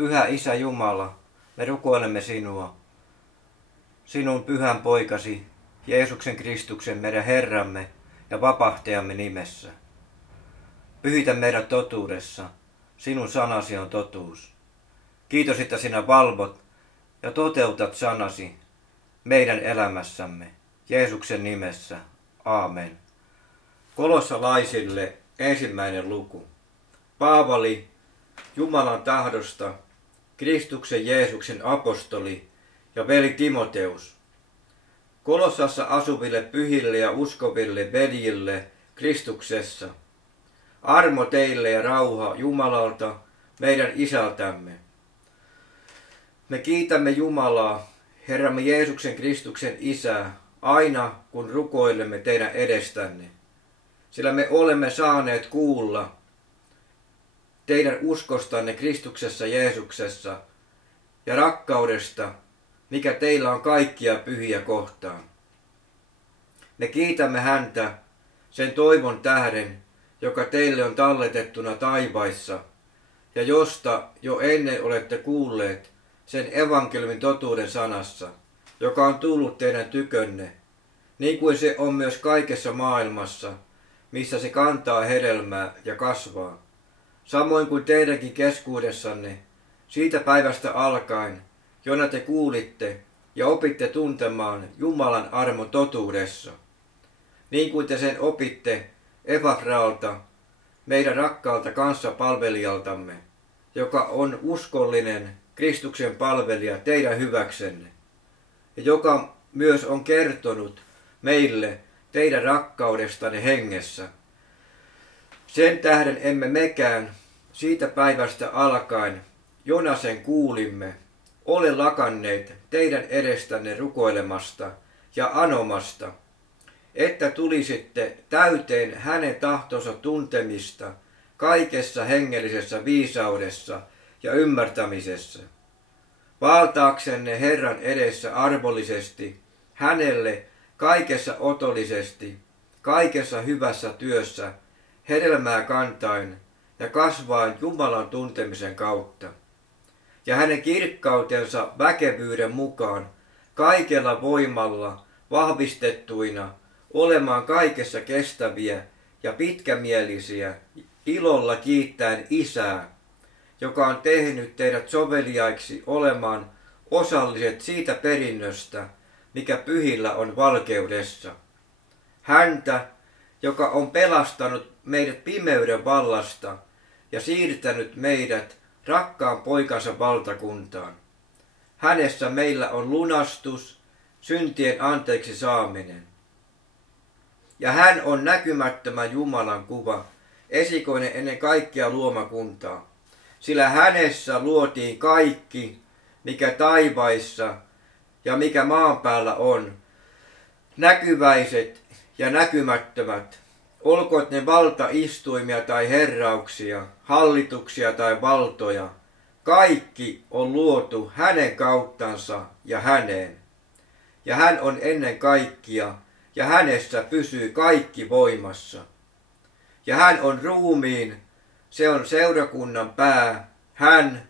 Pyhä Isä Jumala, me rukoilemme sinua, sinun pyhän poikasi, Jeesuksen Kristuksen, meidän Herramme ja vapahtajamme nimessä. Pyhitä meidät totuudessa, sinun sanasi on totuus. Kiitos, että sinä valvot ja toteutat sanasi meidän elämässämme. Jeesuksen nimessä. Aamen. Kolossalaisille 1. luku. Paavali, Jumalan tahdosta, Kristuksen Jeesuksen apostoli ja veli Timoteus. Kolossassa asuville pyhille ja uskoville veljille Kristuksessa. Armo teille ja rauha Jumalalta, meidän Isältämme. Me kiitämme Jumalaa, Herramme Jeesuksen Kristuksen Isää, aina kun rukoilemme teidän edestänne, sillä me olemme saaneet kuulla teidän uskostanne Kristuksessa Jeesuksessa ja rakkaudesta, mikä teillä on kaikkia pyhiä kohtaan. Me kiitämme häntä sen toivon tähden, joka teille on talletettuna taivaissa, ja josta jo ennen olette kuulleet sen evankeliumin totuuden sanassa, joka on tullut teidän tykönne, niin kuin se on myös kaikessa maailmassa, missä se kantaa hedelmää ja kasvaa. Samoin kuin teidänkin keskuudessanne, siitä päivästä alkaen, jona te kuulitte ja opitte tuntemaan Jumalan armon totuudessa, niin kuin te sen opitte Epafralta, meidän rakkaalta kanssapalvelijaltamme, joka on uskollinen Kristuksen palvelija teidän hyväksenne, ja joka myös on kertonut meille teidän rakkaudestanne hengessä. Sen tähden emme mekään siitä päivästä alkaen, jona sen kuulimme, ole lakanneet teidän edestänne rukoilemasta ja anomasta, että tulisitte täyteen hänen tahtonsa tuntemista kaikessa hengellisessä viisaudessa ja ymmärtämisessä, valtaaksenne Herran edessä arvollisesti, hänelle kaikessa otollisesti, kaikessa hyvässä työssä, hedelmää kantain ja kasvaen Jumalan tuntemisen kautta, ja hänen kirkkautensa väkevyyden mukaan kaikella voimalla vahvistettuina olemaan kaikessa kestäviä ja pitkämielisiä, ilolla kiittäen Isää, joka on tehnyt teidät soveliaiksi olemaan osalliset siitä perinnöstä, mikä pyhillä on valkeudessa. Häntä, joka on pelastanut meidät pimeyden vallasta ja siirtänyt meidät rakkaan poikansa valtakuntaan. Hänessä meillä on lunastus, syntien anteeksi saaminen. Ja hän on näkymättömän Jumalan kuva, esikoinen ennen kaikkea luomakuntaa, sillä hänessä luotiin kaikki, mikä taivaissa ja mikä maan päällä on, näkyväiset ja näkymättömät, olkoot ne valtaistuimia tai herrauksia, hallituksia tai valtoja, kaikki on luotu hänen kauttansa ja häneen. Ja hän on ennen kaikkia, ja hänessä pysyy kaikki voimassa. Ja hän on ruumiin, se on seurakunnan pää, hän,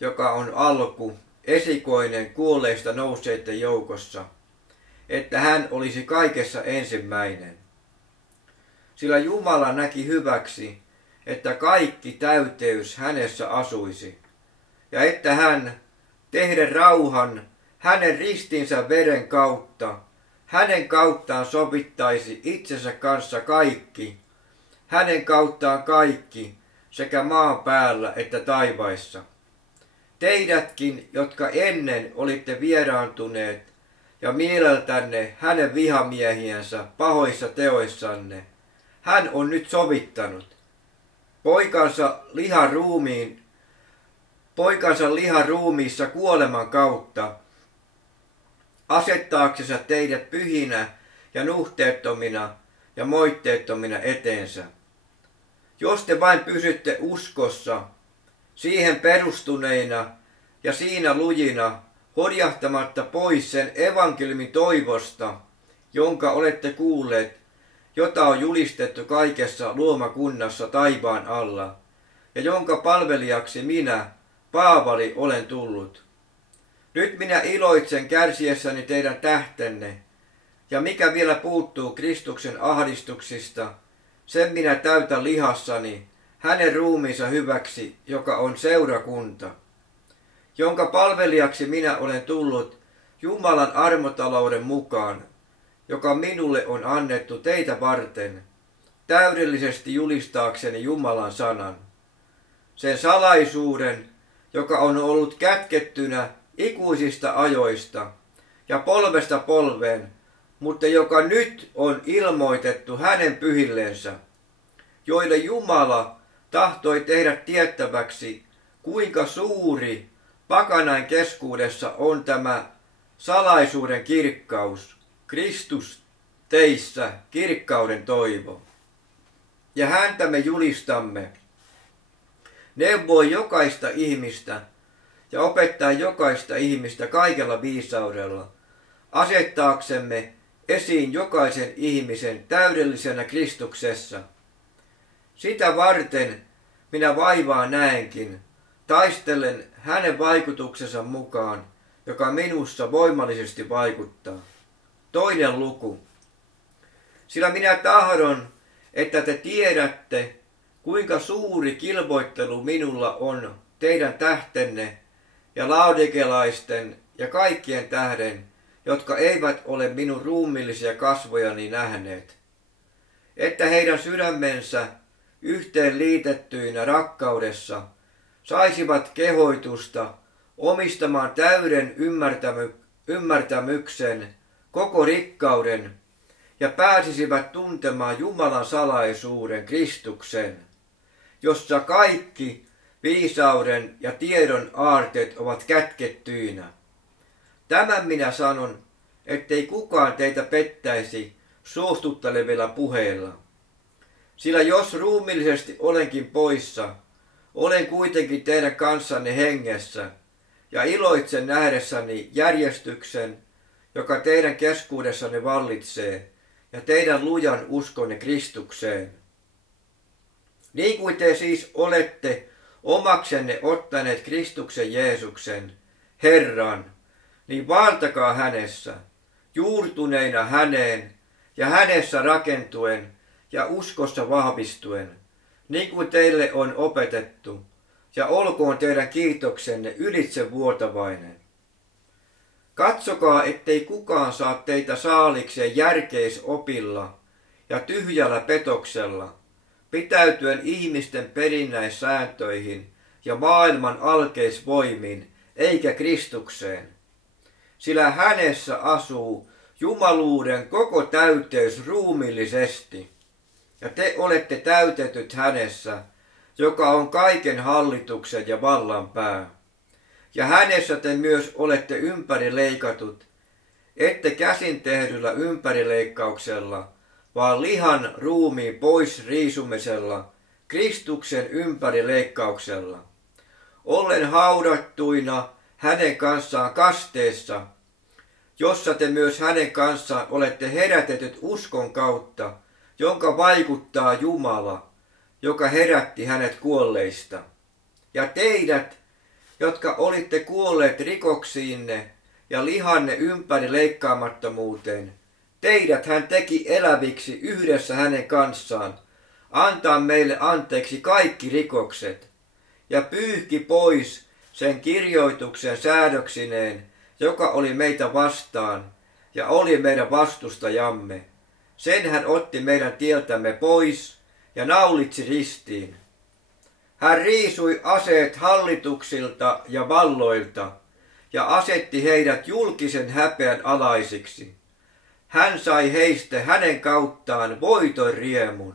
joka on alku, esikoinen kuolleista nousseiden joukossa, että hän olisi kaikessa ensimmäinen. Sillä Jumala näki hyväksi, että kaikki täyteys hänessä asuisi, ja että hän, tehden rauhan hänen ristinsä veren kautta, hänen kauttaan sovittaisi itsensä kanssa kaikki, hänen kauttaan kaikki, sekä maan päällä että taivaissa. Teidätkin, jotka ennen olitte vieraantuneet ja mieleltänne hänen vihamiehiensä pahoissa teoissanne, hän on nyt sovittanut poikansa lihan ruumiissa kuoleman kautta, asettaaksensa teidät pyhinä ja nuhteettomina ja moitteettomina eteensä. Jos te vain pysytte uskossa, siihen perustuneina ja siinä lujina, horjahtamatta pois sen evankeliumin toivosta, jonka olette kuulleet, jota on julistettu kaikessa luomakunnassa taivaan alla, ja jonka palvelijaksi minä, Paavali, olen tullut. Nyt minä iloitsen kärsiessäni teidän tähtenne, ja mikä vielä puuttuu Kristuksen ahdistuksista, sen minä täytän lihassani hänen ruumiinsa hyväksi, joka on seurakunta, jonka palvelijaksi minä olen tullut Jumalan armotalouden mukaan, joka minulle on annettu teitä varten, täydellisesti julistaakseni Jumalan sanan. Sen salaisuuden, joka on ollut kätkettynä ikuisista ajoista ja polvesta polveen, mutta joka nyt on ilmoitettu hänen pyhillensä, joille Jumala tahtoi tehdä tiettäväksi, kuinka suuri pakanain keskuudessa on tämä salaisuuden kirkkaus, Kristus teissä kirkkauden toivo. Ja häntä me julistamme, neuvoi jokaista ihmistä ja opettaa jokaista ihmistä kaikella viisaudella, asettaaksemme esiin jokaisen ihmisen täydellisenä Kristuksessa. Sitä varten minä vaivaa näenkin, taistelen hänen vaikutuksensa mukaan, joka minussa voimallisesti vaikuttaa. 2. luku. Sillä minä tahdon, että te tiedätte, kuinka suuri kilvoittelu minulla on teidän tähtenne ja laodikelaisten ja kaikkien tähden, jotka eivät ole minun ruumiillisia kasvojani nähneet. Että heidän sydämensä yhteen liitettyinä rakkaudessa saisivat kehoitusta omistamaan täyden ymmärtämyksen koko rikkauden ja pääsisivät tuntemaan Jumalan salaisuuden Kristuksen, jossa kaikki viisauden ja tiedon aarteet ovat kätkettyinä. Tämän minä sanon, ettei kukaan teitä pettäisi suostuttelevilla puheilla. Sillä jos ruumiillisesti olenkin poissa, olen kuitenkin teidän kanssanne hengessä ja iloitsen nähdessäni järjestyksen, joka teidän keskuudessanne vallitsee, ja teidän lujan uskonne Kristukseen. Niin kuin te siis olette omaksenne ottaneet Kristuksen Jeesuksen, Herran, niin vaeltakaa hänessä, juurtuneina häneen ja hänessä rakentuen ja uskossa vahvistuen, niin kuin teille on opetettu, ja olkoon teidän kiitoksenne ylitsevuotavainen. Katsokaa, ettei kukaan saa teitä saalikseen järkeisopilla ja tyhjällä petoksella, pitäytyen ihmisten perinnäissääntöihin ja maailman alkeisvoimiin, eikä Kristukseen. Sillä hänessä asuu jumaluuden koko täyteys ruumiillisesti, ja te olette täytetyt hänessä, joka on kaiken hallituksen ja vallan pää. Ja hänessä te myös olette ympärileikatut, ette käsin tehdyllä ympärileikkauksella, vaan lihan ruumiin pois riisumisella, Kristuksen ympärileikkauksella. Ollen haudattuina hänen kanssaan kasteessa, jossa te myös hänen kanssaan olette herätetyt uskon kautta, jonka vaikuttaa Jumala, joka herätti hänet kuolleista. Ja teidät, jotka olitte kuolleet rikoksiinne ja lihanne ympäri leikkaamattomuuteen, teidät hän teki eläviksi yhdessä hänen kanssaan, antaa meille anteeksi kaikki rikokset, ja pyyhki pois sen kirjoituksen säädöksineen, joka oli meitä vastaan ja oli meidän vastustajamme. Sen hän otti meidän tieltämme pois ja naulitsi ristiin. Hän riisui aseet hallituksilta ja valloilta ja asetti heidät julkisen häpeän alaisiksi. Hän sai heistä hänen kauttaan voiton riemun.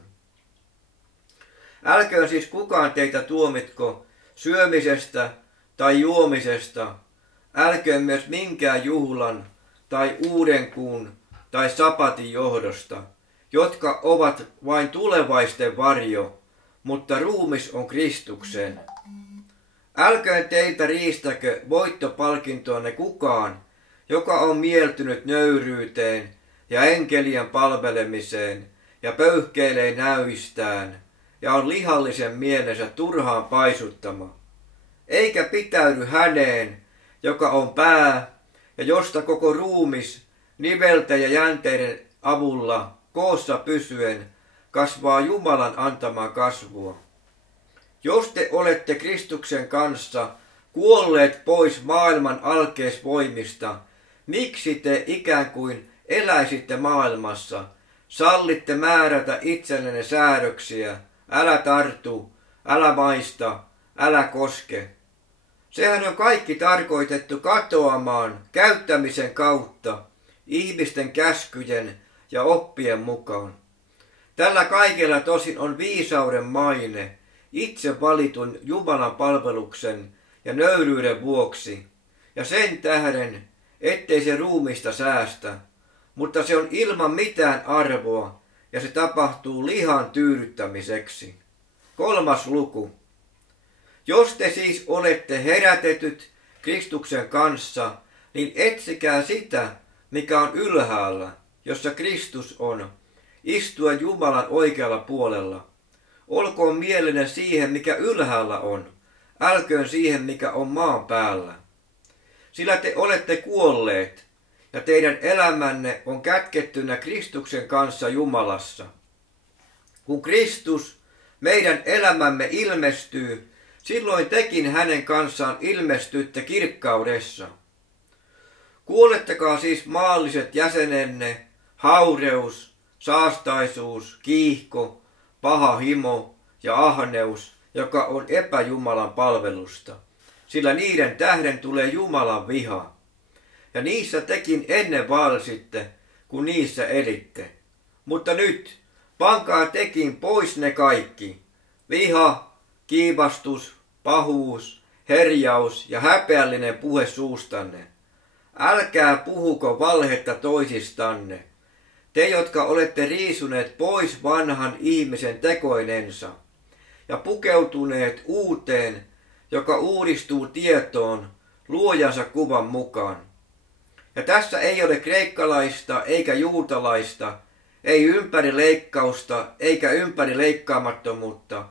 Älköön siis kukaan teitä tuomitko syömisestä tai juomisesta, älköön myös minkään juhlan tai uudenkuun tai sapatin johdosta, jotka ovat vain tulevaisten varjo, mutta ruumis on Kristuksen. Älköön teiltä riistäkö voittopalkintoanne kukaan, joka on mieltynyt nöyryyteen ja enkelien palvelemiseen ja pöyhkeilee näyistään ja on lihallisen mielensä turhaan paisuttama. eikä pitäydy häneen, joka on pää ja josta koko ruumis nivelten ja jänteiden avulla koossa pysyen kasvaa Jumalan antamaa kasvua. Jos te olette Kristuksen kanssa kuolleet pois maailman alkeisvoimista, miksi te ikään kuin eläisitte maailmassa, sallitte määrätä itsellenne säädöksiä, älä tartu, älä maista, älä koske. Sehän on kaikki tarkoitettu katoamaan käyttämisen kautta, ihmisten käskyjen ja oppien mukaan. Tällä kaikella tosin on viisauden maine, itse valitun Jumalan palveluksen ja nöyryyden vuoksi, ja sen tähden, ettei se ruumista säästä, mutta se on ilman mitään arvoa, ja se tapahtuu lihan tyydyttämiseksi. 3. luku. Jos te siis olette herätetyt Kristuksen kanssa, niin etsikää sitä, mikä on ylhäällä, jossa Kristus on, istua Jumalan oikealla puolella. Olkoon mielenne siihen, mikä ylhäällä on, älköön siihen, mikä on maan päällä. Sillä te olette kuolleet, ja teidän elämänne on kätkettynä Kristuksen kanssa Jumalassa. Kun Kristus, meidän elämämme, ilmestyy, silloin tekin hänen kanssaan ilmestytte kirkkaudessa. Kuolettakaa siis maalliset jäsenenne, haureus, saastaisuus, kiihko, paha himo ja ahneus, joka on epäjumalan palvelusta, sillä niiden tähden tulee Jumalan viha. Ja niissä tekin ennen vaelsitte, kun niissä elitte. Mutta nyt pankaa tekin pois ne kaikki, viha, kiivastus, pahuus, herjaus ja häpeällinen puhe suustanne. Älkää puhuko valhetta toisistanne, te jotka olette riisuneet pois vanhan ihmisen tekoinensa ja pukeutuneet uuteen, joka uudistuu tietoon luojansa kuvan mukaan. Ja tässä ei ole kreikkalaista eikä juutalaista, ei ympärileikkausta eikä ympärileikkaamattomuutta,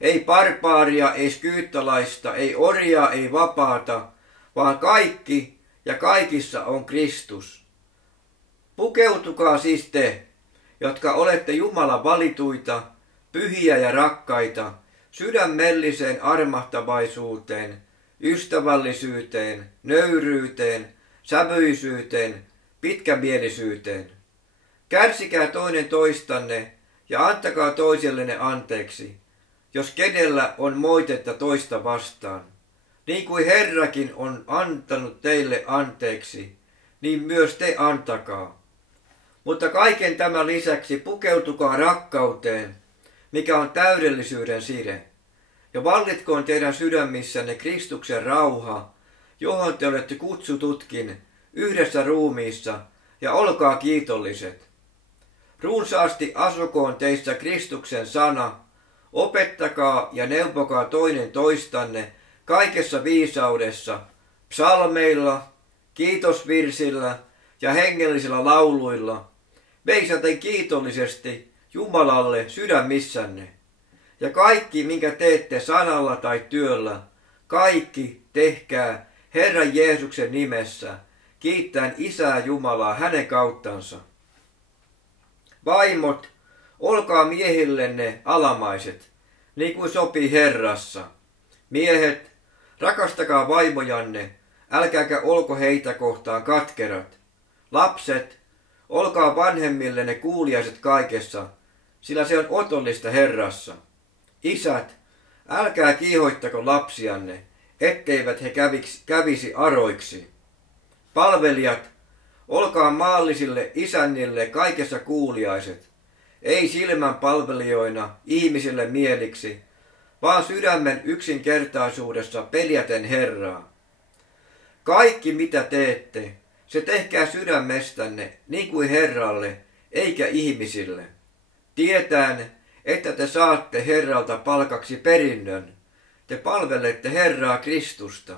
ei barbaaria, ei skyyttalaista, ei orjaa, ei vapaata, vaan kaikki ja kaikissa on Kristus. Pukeutukaa siis te, jotka olette Jumalan valituita, pyhiä ja rakkaita, sydämelliseen armahtavaisuuteen, ystävällisyyteen, nöyryyteen, sävyisyyteen, pitkämielisyyteen. Kärsikää toinen toistanne ja antakaa toisellenne anteeksi, jos kenellä on moitetta toista vastaan. Niin kuin Herrakin on antanut teille anteeksi, niin myös te antakaa. Mutta kaiken tämän lisäksi pukeutukaa rakkauteen, mikä on täydellisyyden side. Ja vallitkoon teidän sydämissänne Kristuksen rauha, johon te olette kutsututkin yhdessä ruumiissa, ja olkaa kiitolliset. Runsaasti asukoon teissä Kristuksen sana, opettakaa ja neuvokaa toinen toistanne kaikessa viisaudessa, psalmeilla, kiitosvirsillä ja hengellisillä lauluilla, veisaten kiitollisesti Jumalalle sydämissänne. Ja kaikki, minkä teette sanalla tai työllä, kaikki tehkää Herran Jeesuksen nimessä, kiittäen Isää Jumalaa hänen kauttansa. Vaimot, olkaa miehillenne alamaiset, niin kuin sopii Herrassa. Miehet, rakastakaa vaimojanne, älkääkä olko heitä kohtaan katkerat. Lapset, olkaa vanhemmillenne kuuliaiset kaikessa, sillä se on otollista Herrassa. Isät, älkää kiihoittako lapsianne, etteivät he kävisi aroiksi. Palvelijat, olkaa maallisille isännille kaikessa kuuliaiset, ei silmän palvelijoina ihmisille mieliksi, vaan sydämen yksinkertaisuudessa peljäten Herraa. Kaikki mitä teette, se tehkää sydämestänne niin kuin Herralle, eikä ihmisille. Tietäen, että te saatte Herralta palkaksi perinnön, te palvelette Herraa Kristusta.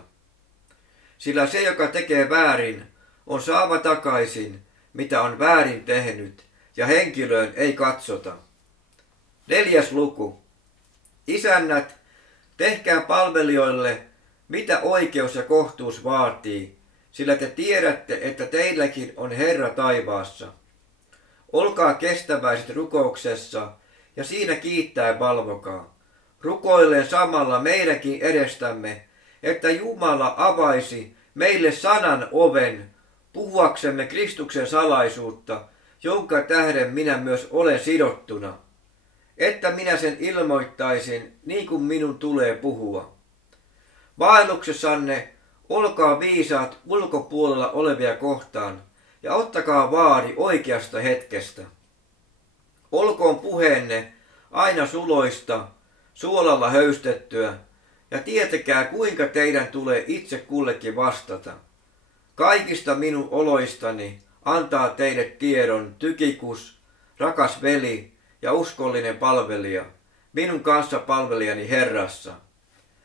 Sillä se, joka tekee väärin, on saava takaisin, mitä on väärin tehnyt, ja henkilöön ei katsota. 4. luku. Isännät, tehkää palvelijoille mitä oikeus ja kohtuus vaatii, sillä te tiedätte, että teilläkin on Herra taivaassa. Olkaa kestäväiset rukouksessa ja siinä kiittäen valvokaa. Rukoilleen samalla meidänkin edestämme, että Jumala avaisi meille sanan oven puhuaksemme Kristuksen salaisuutta, jonka tähden minä myös olen sidottuna, että minä sen ilmoittaisin niin kuin minun tulee puhua. Vaelluksessanne olkaa viisaat ulkopuolella olevia kohtaan ja ottakaa vaari oikeasta hetkestä. Olkoon puheenne aina suloista, suolalla höystettyä, ja tietäkää kuinka teidän tulee itse kullekin vastata. Kaikista minun oloistani antaa teille tiedon Tykikus, rakas veli ja uskollinen palvelija, minun kanssa palvelijani Herrassa.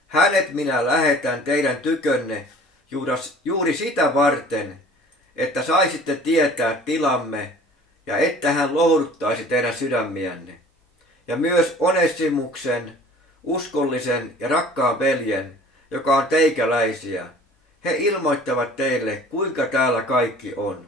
Hänet minä lähetän teidän tykönne juuri sitä varten, että saisitte tietää tilamme ja että hän lohduttaisi teidän sydämiänne. Ja myös Onesimuksen, uskollisen ja rakkaan veljen, joka on teikäläisiä. He ilmoittavat teille, kuinka täällä kaikki on.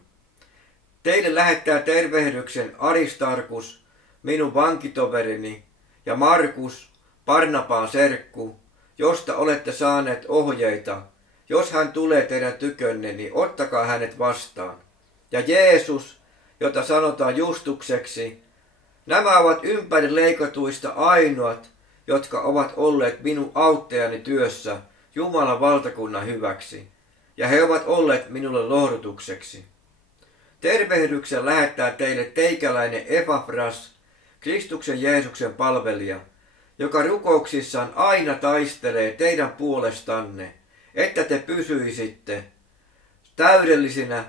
Teille lähettää tervehdyksen Aristarkus, minun vankitoverini, ja Markus, Barnabaan serkku, josta olette saaneet ohjeita. Jos hän tulee teidän tykönne, niin ottakaa hänet vastaan. Ja Jeesus, jota sanotaan Justukseksi, nämä ovat ympäri leikatuista ainoat, jotka ovat olleet minun auttajani työssä Jumalan valtakunnan hyväksi, ja he ovat olleet minulle lohdutukseksi. Tervehdyksen lähettää teille teikäläinen Epafras, Kristuksen Jeesuksen palvelija, joka rukouksissaan aina taistelee teidän puolestanne, että te pysyisitte täydellisinä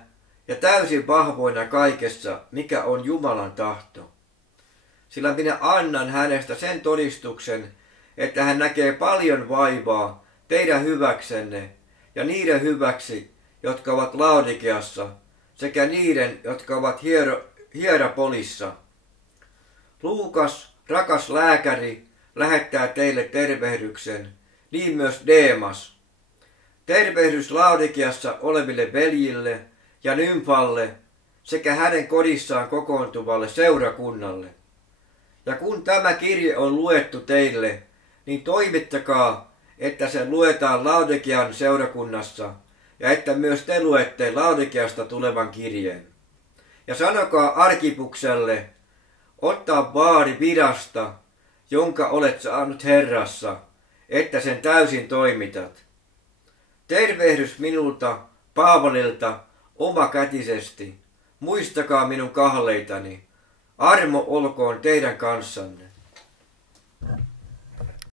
ja täysin vahvoina kaikessa, mikä on Jumalan tahto. Sillä minä annan hänestä sen todistuksen, että hän näkee paljon vaivaa teidän hyväksenne ja niiden hyväksi, jotka ovat Laodikeassa, sekä niiden, jotka ovat Hierapolissa. Luukas, rakas lääkäri, lähettää teille tervehdyksen, niin myös Deemas. Tervehdys Laodikeassa oleville veljille ja Nymfalle sekä hänen kodissaan kokoontuvalle seurakunnalle. Ja kun tämä kirje on luettu teille, niin toimittakaa, että se luetaan Laodikian seurakunnassa ja että myös te luette Laodikeasta tulevan kirjeen. Ja sanokaa Arkipukselle, ottaa vaari virasta, jonka olet saanut Herrassa, että sen täysin toimitat. Tervehdys minulta, Paavalilta, omakätisesti. Muistakaa minun kahleitani. Armo olkoon teidän kanssanne.